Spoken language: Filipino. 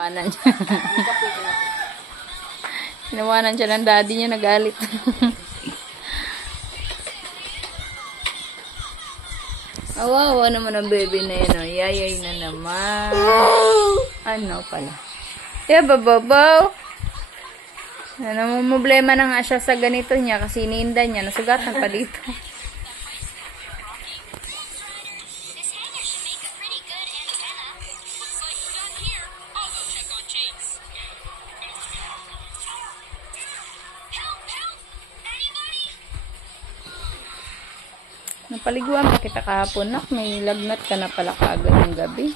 Inuwanan siya. Inuwanan siya ng daddy niya, nagalit. Awawa naman ang baby na yun. Oh. Yayay na naman. Ano pala? Bababaw. Ano mo problema na nga siya sa ganito niya kasi iniinda niya. Nasugatan pa dito. Napaliguan pa kita kahapon, nak. May lagnat ka na pala kaagad ng gabi.